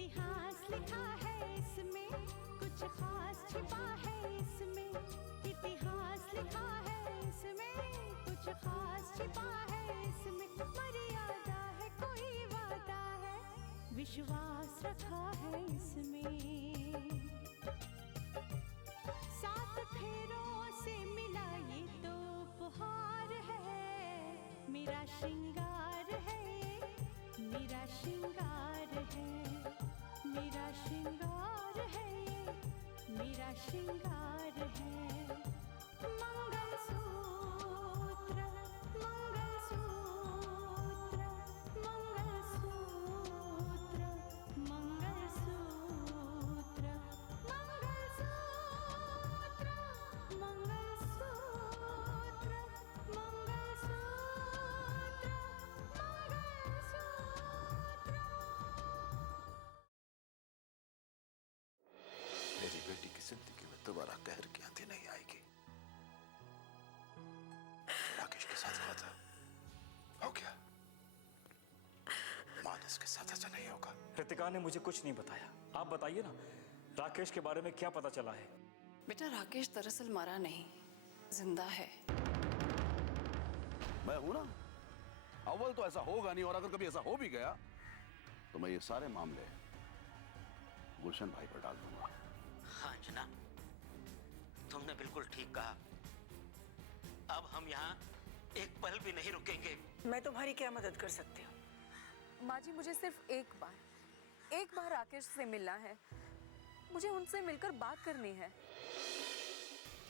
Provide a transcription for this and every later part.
इतिहास लिखा है इसमें, कुछ खास छिपा है इसमें। इतिहास लिखा है इसमें, कुछ खास छिपा है इसमें। मर्यादा है, कोई वादा है, विश्वास रखा है इसमें। सात फेरों से मिला ये तो उपहार है, मेरा श्रृंगार है, मेरा श्रृंगार है, मेरा श्रृंगार है, मेरा श्रृंगार है। मंगलसूत्र, मंगलसूत्र, मंगलसूत्र, मंगलसूत्र, मंगलसूत्र, मंगलसूत्र, मेरी बेटी की जिंदगी में दोबारा कहर की आंधी नहीं आएगी। राकेश के साथ हुआ था, हो गया। मानस के साथ ऐसा नहीं होगा। कृतिका ने मुझे कुछ नहीं बताया, आप बताइए ना, राकेश के बारे में क्या पता चला है? बेटा राकेश दरअसल मरा नहीं, जिंदा है। मैं हूं ना, अव्वल तो ऐसा होगा नहीं, और अगर कभी ऐसा हो भी गया तो मैं ये सारे मामले गुलशन भाई पर डाल दूंगा। हाँ अंजना, तुमने बिल्कुल ठीक कहा। अब हम यहाँ एक पल भी नहीं रुकेंगे। मैं तुम्हारी क्या मदद कर सकती हूँ? माँ जी मुझे सिर्फ एक बार राकेश से मिलना है, मुझे उनसे मिलकर बात करनी है।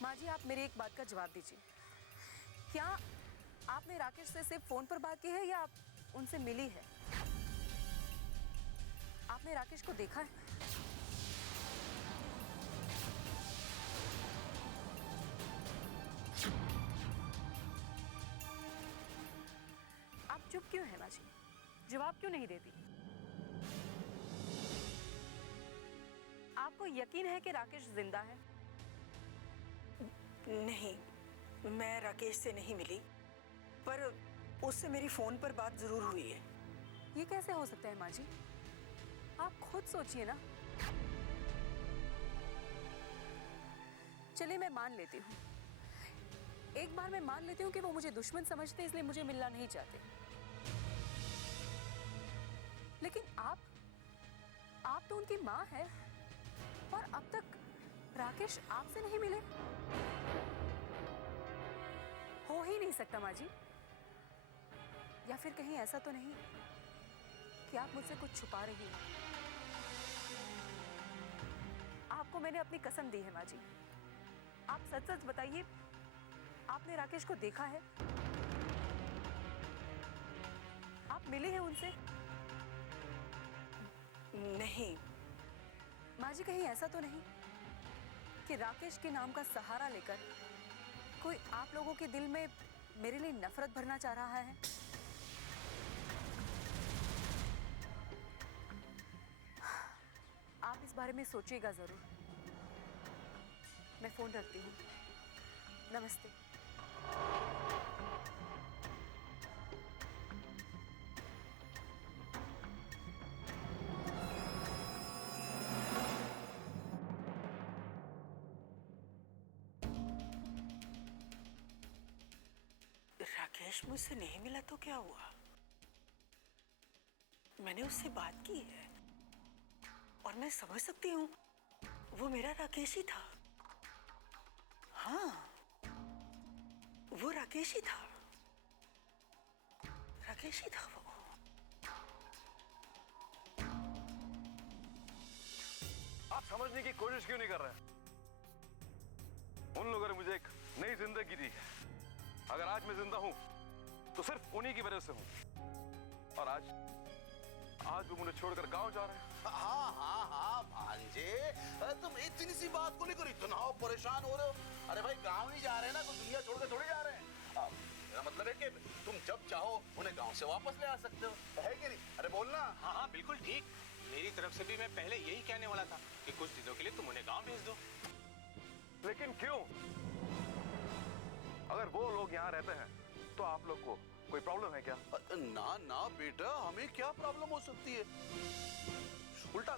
माँ जी आप मेरी एक बात का जवाब दीजिए, क्या आपने राकेश से सिर्फ फोन पर बात की है या आप उनसे मिली है? आपने राकेश को देखा है? आप चुप क्यों हैं माँ जी? जवाब क्यों नहीं देती? आपको यकीन है कि राकेश जिंदा है? नहीं, मैं राकेश से नहीं मिली, पर उससे मेरी फोन पर बात जरूर हुई है। ये कैसे हो सकता है माँ जी? आप खुद सोचिए ना। चलिए मैं मान लेती हूँ, एक बार मैं मान लेती हूँ कि वो मुझे दुश्मन समझते इसलिए मुझे मिलना नहीं चाहते, लेकिन आप तो उनकी माँ हैं और अब तक राकेश आपसे नहीं मिले। हो ही नहीं सकता माँ जी। या फिर कहीं ऐसा तो नहीं कि आप मुझसे कुछ छुपा रही हैं? आपको मैंने अपनी कसम दी है माँ जी, आप सच सच बताइए, आपने राकेश को देखा है? आप मिले हैं उनसे? नहीं। माँ जी कहीं ऐसा तो नहीं कि राकेश के नाम का सहारा लेकर कोई आप लोगों के दिल में मेरे लिए नफरत भरना चाह रहा है? आप इस बारे में सोचिएगा जरूर। मैं फोन रखती हूँ। नमस्ते। राकेश मुझसे नहीं मिला तो क्या हुआ? मैंने उससे बात की है और मैं समझ सकती हूँ वो मेरा राकेश ही था। हाँ, वो राकेश ही था, राकेश ही था वो। आप समझने की कोशिश क्यों नहीं कर रहे? उन लोगों ने मुझे एक नई जिंदगी दी है। अगर आज मैं जिंदा हूं तो सिर्फ उन्हीं की वजह से हूं, और आज वो मुझे छोड़कर गांव जा रहे हैं। हाँ हाँ हाँ भांजे, तुम इतनी सी बात को लेकर इतना परेशान हो रहे हो? अरे भाई गांव नहीं जा रहे हैं ना, कोई दुनिया छोड़कर थोड़ी जा रहे हैं। मेरा मतलब है कि तुम जब चाहो उन्हें गांव से वापस ले आ सकते हो, है कि नहीं? अरे बोलना। हाँ हाँ बिल्कुल ठीक। मेरी तरफ से भी मैं पहले यही कहने वाला था कि कुछ दिनों के लिए तुम उन्हें गांव भेज दो। लेकिन क्यों? अगर वो लोग यहाँ रहते हैं तो आप लोग को कोई प्रॉब्लम है क्या? ना ना बेटा, हमें क्या प्रॉब्लम हो सकती है? उल्टा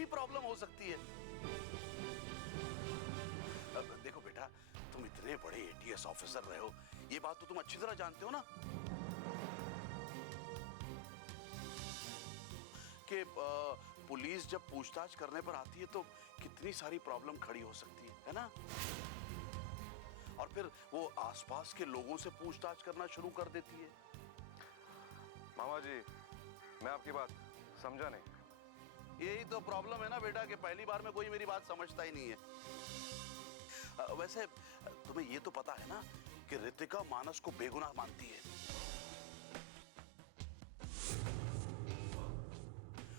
ही प्रॉब्लम हो सकती है। अब देखो बेटा, तुम इतने बड़े एटीएस ऑफिसर रहे हो, ये बात तो तुम अच्छी तरह जानते हो ना कि पुलिस जब पूछताछ करने पर आती है तो कितनी सारी प्रॉब्लम खड़ी हो सकती है ना? और फिर वो आसपास के लोगों से पूछताछ करना शुरू कर देती है। मामा जी, मैं आपकी बात समझा नहीं। यही तो प्रॉब्लम है ना बेटा कि पहली बार में कोई मेरी बात समझता ही नहीं है। वैसे तुम्हें ये तो पता है ना कि रितिका मानस को बेगुनाह मानती है,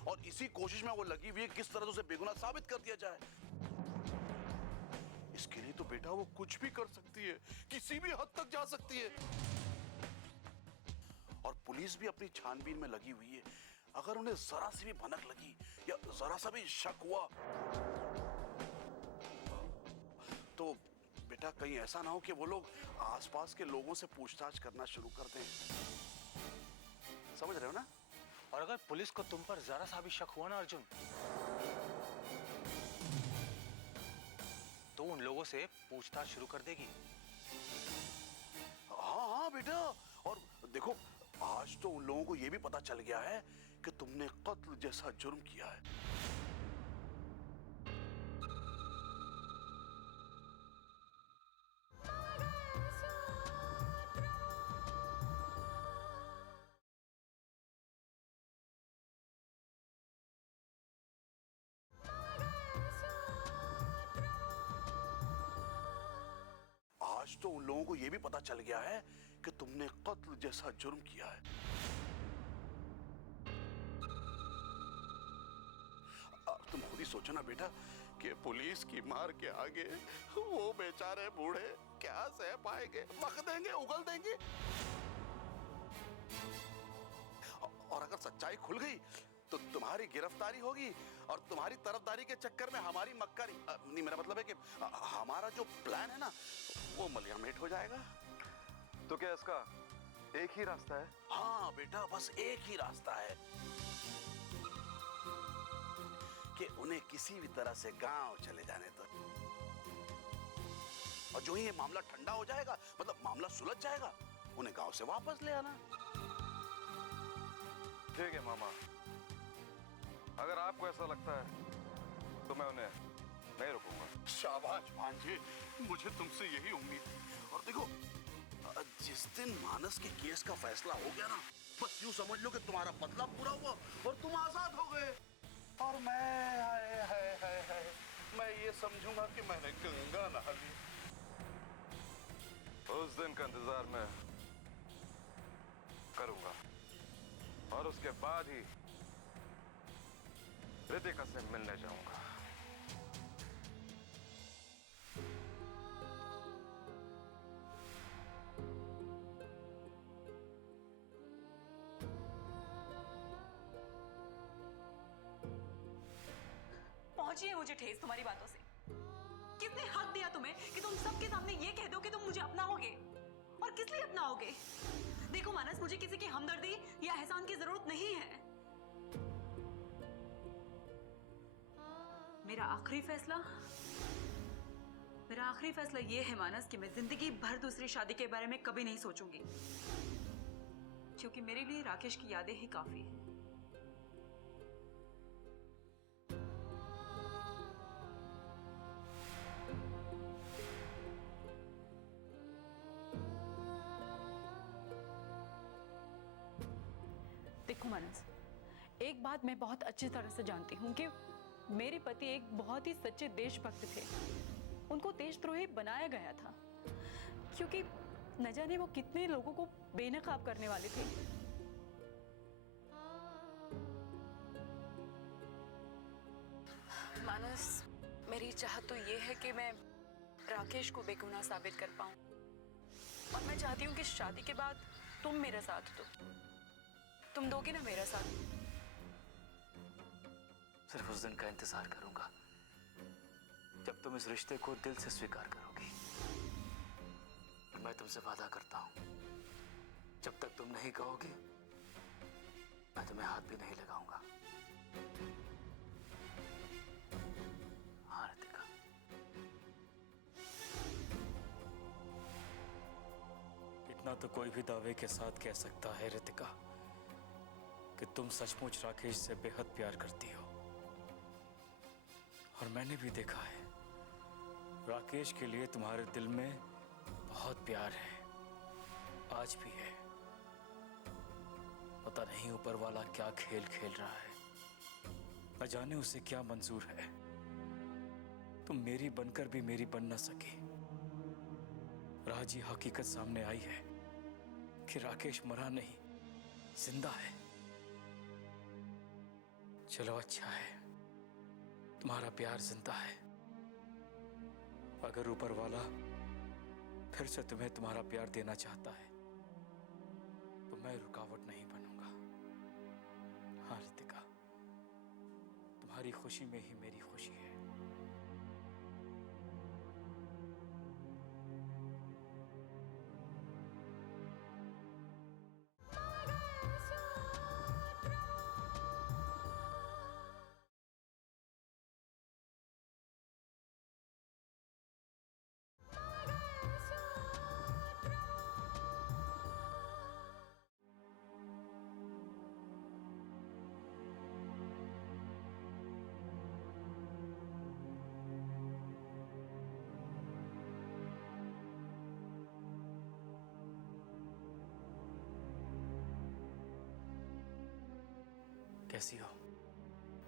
और इसी कोशिश में वो लगी हुई है किस तरह से उसे बेगुनाह साबित कर दिया जाए। इसके लिए तो बेटा वो कुछ भी कर सकती है, किसी भी हद तक जा सकती है। और पुलिस भी अपनी छानबीन में लगी हुई है। अगर उन्हें जरा सी भी भनक लगी या जरा सा भी शक हुआ तो बेटा कहीं ऐसा ना हो कि वो लोग आसपास के लोगों से पूछताछ करना शुरू कर दें। समझ रहे हो ना? और अगर पुलिस को तुम पर जरा सा भी शक हुआ ना अर्जुन, तो उन लोगों से पूछताछ शुरू कर देगी। हाँ हाँ बेटा, और देखो आज तो उन लोगों को यह भी पता चल गया है कि तुमने कत्ल जैसा जुर्म किया है। आज तो उन लोगों को यह भी पता चल गया है कि तुमने कत्ल जैसा जुर्म किया है। अब तुम खुद ही सोचो ना बेटा कि पुलिस की मार के आगे वो बेचारे बूढ़े क्या सह पाएंगे? बक देंगे, उगल देंगे। और अगर सच्चाई खुल गई तो तुम्हारी गिरफ्तारी होगी और तुम्हारी तरफदारी के चक्कर में हमारी मक्कारी नहीं, मेरा मतलब है कि हमारा जो प्लान है ना वो मलियामेट हो जाएगा। तो क्या इसका एक ही रास्ता है? हाँ बेटा, बस एक ही रास्ता है कि उन्हें किसी भी तरह से गांव चले जाने दो, और जो ही ये मामला ठंडा हो जाएगा, मतलब मामला सुलझ जाएगा, उन्हें गांव से वापस ले आना। ठीक है मामा, अगर आपको ऐसा लगता है तो मैं उन्हें नहीं रुकूंगा। शाबाश भांजे, मुझे तुमसे यही उम्मीद थी। और देखो, जिस दिन मानस के केस का फैसला हो गया ना, बस यूं समझ लो कि तुम्हारा बदला पूरा हुआ और तुम आजाद हो गए। और मैं ये समझूंगा कि मैंने गंगा नहा ली। उस दिन का इंतजार मैं करूंगा और उसके बाद ही रितिका से मिलने जाऊंगा। पहुंची है मुझे ठेस तुम्हारी बातों से। किसने हक दिया तुम्हें कि तुम सबके सामने ये कह दो कि तुम मुझे अपनाओगे? और किस लिए अपनाओगे? देखो मानस, मुझे किसी की हमदर्दी या एहसान की जरूरत नहीं है। मेरा आखिरी फैसला ये है मानस कि मैं जिंदगी भर दूसरी शादी के बारे में कभी नहीं सोचूंगी, क्योंकि मेरे लिए राकेश की यादें ही काफी है। देखो मानस, एक बात मैं बहुत अच्छी तरह से जानती हूँ कि मेरे पति एक बहुत ही सच्चे देशभक्त थे। उनको देशद्रोही बनाया गया था क्योंकि न जाने वो कितने लोगों को बेनकाब करने वाले थे। मानस, मेरी चाहत तो ये है कि मैं राकेश को बेगुनाह साबित कर पाऊं, और मैं चाहती हूँ कि शादी के बाद तुम मेरा साथ दो। तुम दोगे ना मेरा साथ? सिर्फ उस दिन का इंतजार करूंगा जब तुम इस रिश्ते को दिल से स्वीकार करोगी। मैं तुमसे वादा करता हूं, जब तक तुम नहीं कहोगे मैं तुम्हें हाथ भी नहीं लगाऊंगा। इतना तो कोई भी दावे के साथ कह सकता है रितिका कि तुम सचमुच राकेश से बेहद प्यार करती हो। और मैंने भी देखा है, राकेश के लिए तुम्हारे दिल में बहुत प्यार है, आज भी है। पता नहीं ऊपर वाला क्या खेल खेल रहा है, न जाने उसे क्या मंजूर है। तुम मेरी बनकर भी मेरी बन न सकी। राजी हकीकत सामने आई है कि राकेश मरा नहीं, जिंदा है। चलो अच्छा है, तुम्हारा प्यार जिंदा है। अगर ऊपर वाला फिर से तुम्हें तुम्हारा प्यार देना चाहता है तो मैं रुकावट नहीं बनूंगा। हाँ रितिका, तुम्हारी खुशी में ही मेरी खुशी है। कैसी हो?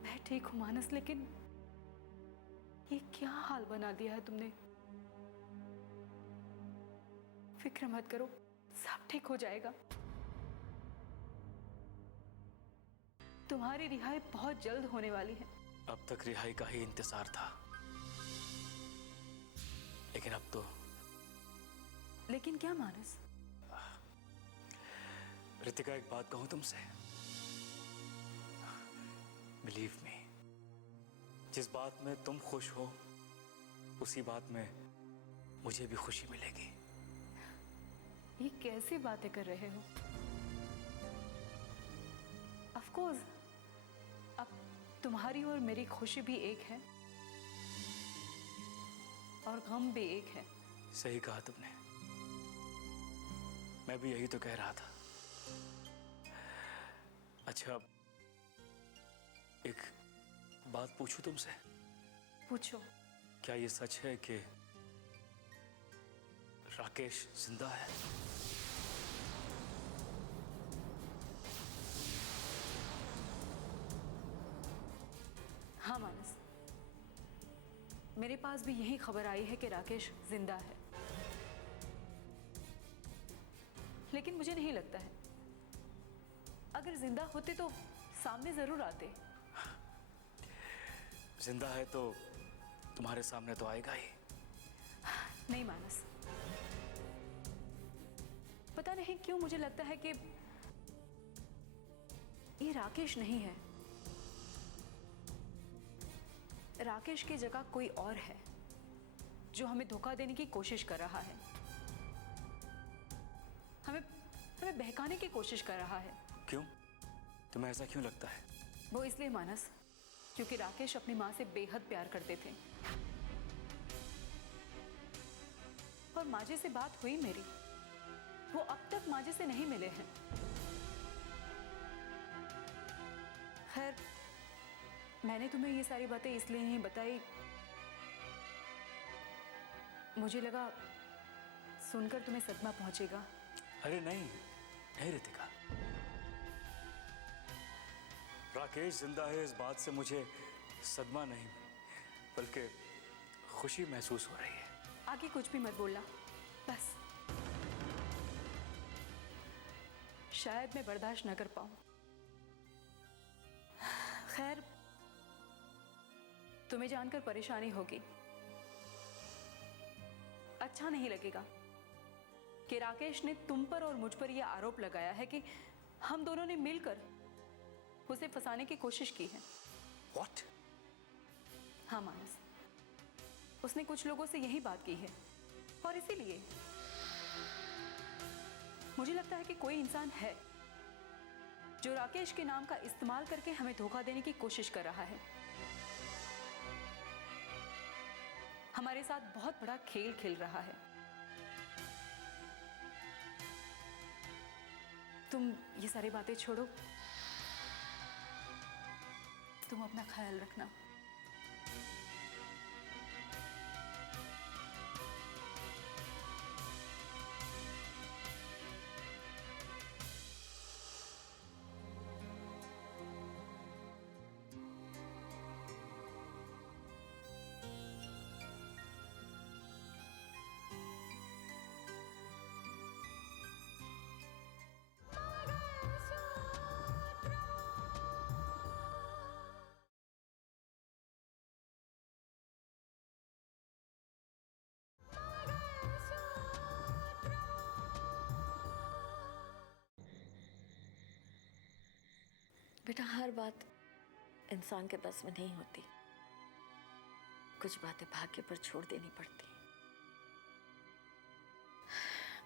मैं ठीक हूँ मानस, लेकिन ये क्या हाल बना दिया है तुमने। फिक्र मत करो, सब ठीक हो जाएगा। तुम्हारी रिहाई बहुत जल्द होने वाली है। अब तक रिहाई का ही इंतजार था, लेकिन अब तो। लेकिन क्या मानस? रितिका, एक बात कहूं तुमसे, बिलीव मी, जिस बात में तुम खुश हो उसी बात में मुझे भी खुशी मिलेगी। ये कैसी बातें कर रहे हो? ऑफ कोर्स, अब तुम्हारी और मेरी खुशी भी एक है और गम भी एक है। सही कहा तुमने, मैं भी यही तो कह रहा था। अच्छा, एक बात पूछूं तुमसे? पूछो। क्या ये सच है कि राकेश जिंदा है? हाँ मानस, मेरे पास भी यही खबर आई है कि राकेश जिंदा है, लेकिन मुझे नहीं लगता है। अगर जिंदा होते तो सामने जरूर आते। जिंदा है तो तुम्हारे सामने तो आएगा ही। नहीं मानस, पता नहीं क्यों मुझे लगता है कि ये राकेश नहीं है। राकेश की जगह कोई और है जो हमें धोखा देने की कोशिश कर रहा है, हमें बहकाने की कोशिश कर रहा है। क्यों? तुम्हें ऐसा क्यों लगता है? वो इसलिए मानस, क्योंकि राकेश अपनी माँ से बेहद प्यार करते थे और माजे से बात हुई मेरी, वो अब तक माजे से नहीं मिले हैं। खैर, मैंने तुम्हें ये सारी बातें इसलिए नहीं बताई, मुझे लगा सुनकर तुम्हें सदमा पहुंचेगा। अरे नहीं नहीं रितिका, राकेश जिंदा है इस बात से मुझे सदमा नहीं बल्कि खुशी महसूस हो रही है। आगे कुछ भी मत बोलना, बस। शायद मैं बर्दाश्त न कर पाऊं। खैर, तुम्हें जानकर परेशानी होगी, अच्छा नहीं लगेगा कि राकेश ने तुम पर और मुझ पर यह आरोप लगाया है कि हम दोनों ने मिलकर उसे फंसाने की कोशिश की है। What? हाँ मानस, उसने कुछ लोगों से यही बात की है और इसीलिए मुझे लगता है कि कोई इंसान है जो राकेश के नाम का इस्तेमाल करके हमें धोखा देने की कोशिश कर रहा है, हमारे साथ बहुत बड़ा खेल खेल रहा है। तुम ये सारी बातें छोड़ो, तुम अपना ख्याल रखना। बेटा, हर बात इंसान के बस में नहीं होती। कुछ बातें भाग्य पर छोड़ देनी पड़ती।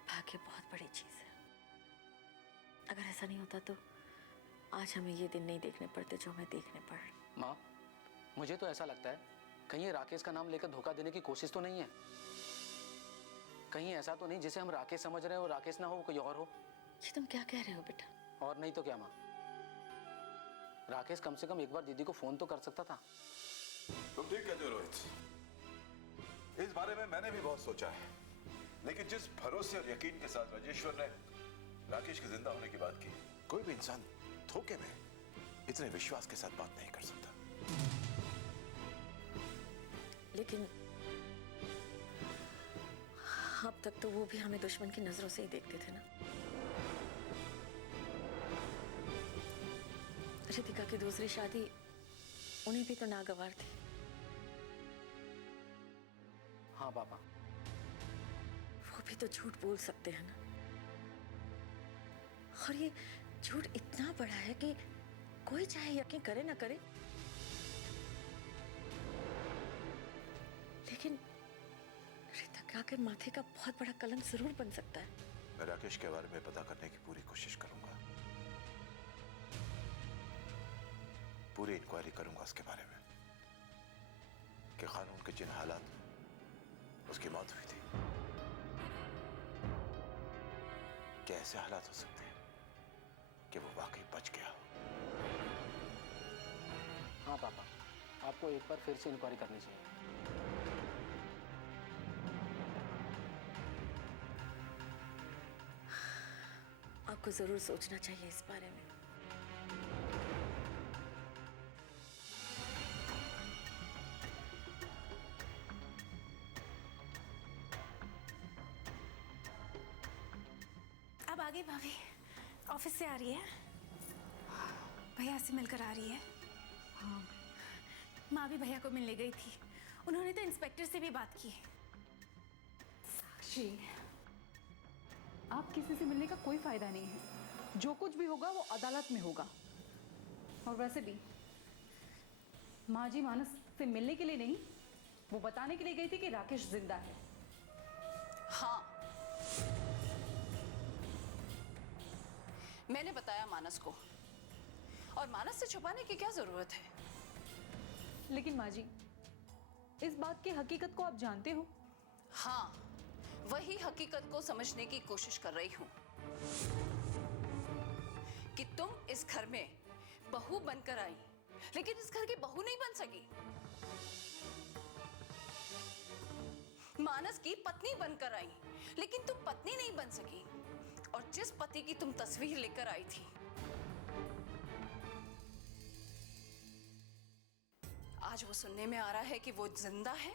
भाग्य बहुत बड़ी चीज है। अगर ऐसा नहीं होता तो आज हमें ये दिन नहीं देखने पड़ते जो हमें देखने पड़ रहे। माँ, मुझे तो ऐसा लगता है कहीं ये राकेश का नाम लेकर धोखा देने की कोशिश तो नहीं है। कहीं ऐसा तो नहीं जिसे हम राकेश समझ रहे हैं और राकेश ना हो, कोई और हो। ये तुम क्या कह रहे हो बेटा? और नहीं तो क्या माँ, राकेश कम से कम एक बार दीदी को फोन तो कर सकता था। तुम ठीक कहते हो रोहित, इस बारे में मैंने भी बहुत सोचा है, लेकिन जिस भरोसे और यकीन के साथ राजेश्वर ने राकेश के जिंदा होने की बात की, कोई भी इंसान धोखे में इतने विश्वास के साथ बात नहीं कर सकता। लेकिन अब तक तो वो भी हमें दुश्मन की नजरों से ही देखते थे ना। रितिका की दूसरी शादी उन्हें भी तो नागवार थी। हाँ पापा, वो भी तो झूठ बोल सकते हैं ना। और ये झूठ इतना बड़ा है कि कोई चाहे यकीन करे ना करे, लेकिन रितिका के माथे का बहुत बड़ा कलंक जरूर बन सकता है। मैं राकेश के बारे में पता करने की पूरी कोशिश करूंगा, पूरी इंक्वायरी करूंगा उसके बारे में कि कानून के जिन हालात उसकी मौत हुई थी, क्या ऐसे हालात हो सकते हैं कि वो वाकई बच गया हो। हाँ पापा, आपको एक बार फिर से इंक्वायरी करनी चाहिए। आपको जरूर सोचना चाहिए इस बारे में। अब आगे भाभी ऑफिस से आ रही है, भैया से मिलकर आ रही है। हाँ, माँ भी भैया को मिलने गई थी, उन्होंने तो इंस्पेक्टर से भी बात की। साक्षी, आप किसी से मिलने का कोई फायदा नहीं है। जो कुछ भी होगा वो अदालत में होगा। और वैसे भी माँ जी मानस से मिलने के लिए नहीं, वो बताने के लिए गई थी कि राकेश जिंदा है। हाँ, मैंने बताया मानस को, और मानस से छुपाने की क्या जरूरत है? लेकिन माँ जी, इस बात की हकीकत को आप जानते हो। हाँ, वही हकीकत को समझने की कोशिश कर रही हूं कि तुम इस घर में बहू बनकर आई, लेकिन इस घर की बहू नहीं बन सकी। मानस की पत्नी बनकर आई, लेकिन तुम पत्नी नहीं बन सकी। और जिस पति की तुम तस्वीर लेकर आई थी, आज वो सुनने में आ रहा है कि वो जिंदा है।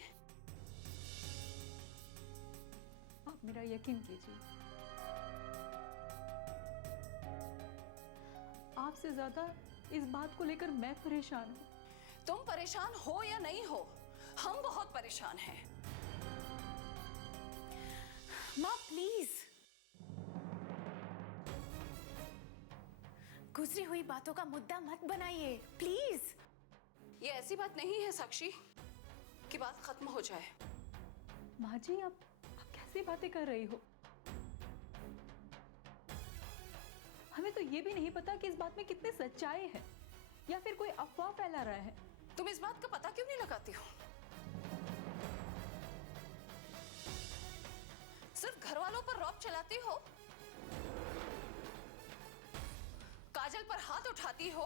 आप मेरा यकीन कीजिए, आपसे ज्यादा इस बात को लेकर मैं परेशान हूं। तुम परेशान हो या नहीं हो, हम बहुत परेशान हैं। माँ प्लीज, गुजरी हुई बातों का मुद्दा मत बनाइए प्लीज। ये ऐसी बात नहीं है साक्षी कि बात खत्म हो जाए। माँ जी, आप कैसी बातें कर रही हो? हमें तो ये भी नहीं पता कि इस बात में कितनी सच्चाई है, या फिर कोई अफवाह फैला रहा है। तुम इस बात का पता क्यों नहीं लगाती हो? सिर्फ घर वालों पर रौब चलाती हो। काजल पर हाथ उठाती हो?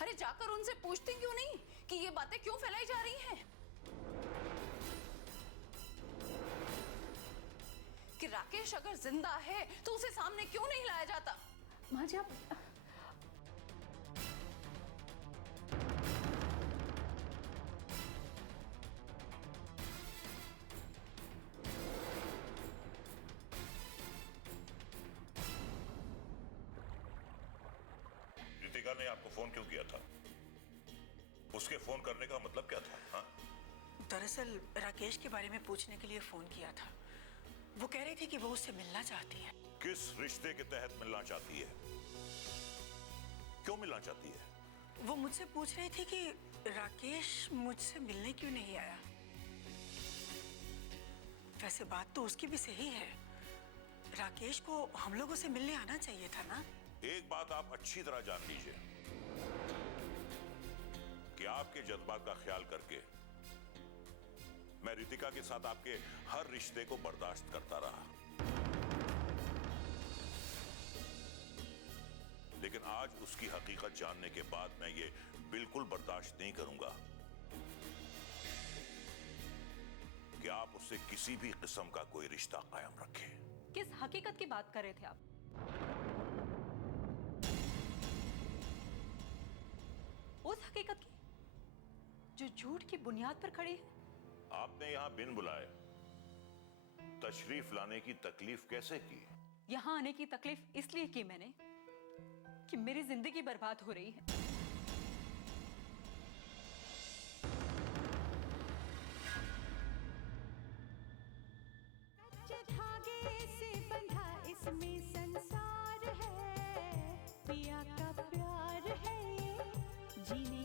अरे जाकर उनसे पूछती क्यों नहीं कि ये बातें क्यों फैलाई जा रही हैं? कि राकेश अगर जिंदा है तो उसे सामने क्यों नहीं लाया जाता? माँ जी आप रितिका ने आपको फोन क्यों किया था? उसके फोन करने का मतलब क्या था? हाँ? दरअसल राकेश के बारे में पूछने के लिए फोन किया था। वो कह रही थी कि वो उससे मिलना चाहती है। किस रिश्ते के तहत मिलना चाहती है? क्यों मिलना चाहती है? वो मुझसे पूछ रही थी कि राकेश मुझसे मिलने क्यों नहीं आया। वैसे बात तो उसकी भी सही है, राकेश को हम लोगों से मिलने आना चाहिए था ना। एक बात आप अच्छी तरह जान लीजिए कि आपके जज्बात का ख्याल करके मैं रितिका के साथ आपके हर रिश्ते को बर्दाश्त करता रहा, लेकिन आज उसकी हकीकत जानने के बाद मैं ये बिल्कुल बर्दाश्त नहीं करूंगा कि आप उससे किसी भी किस्म का कोई रिश्ता कायम रखें। किस हकीकत की बात कर रहे थे आप? उस हकीकत की जो झूठ की बुनियाद पर खड़ी है। आपने यहां बिन बुलाए तशरीफ लाने की तकलीफ कैसे की? यहां आने की तकलीफ इसलिए की मैंने कि मेरी जिंदगी बर्बाद हो रही है। कच्चे धागे से बंधा इसमें संसार है, पिया का प्यार है ये, जीने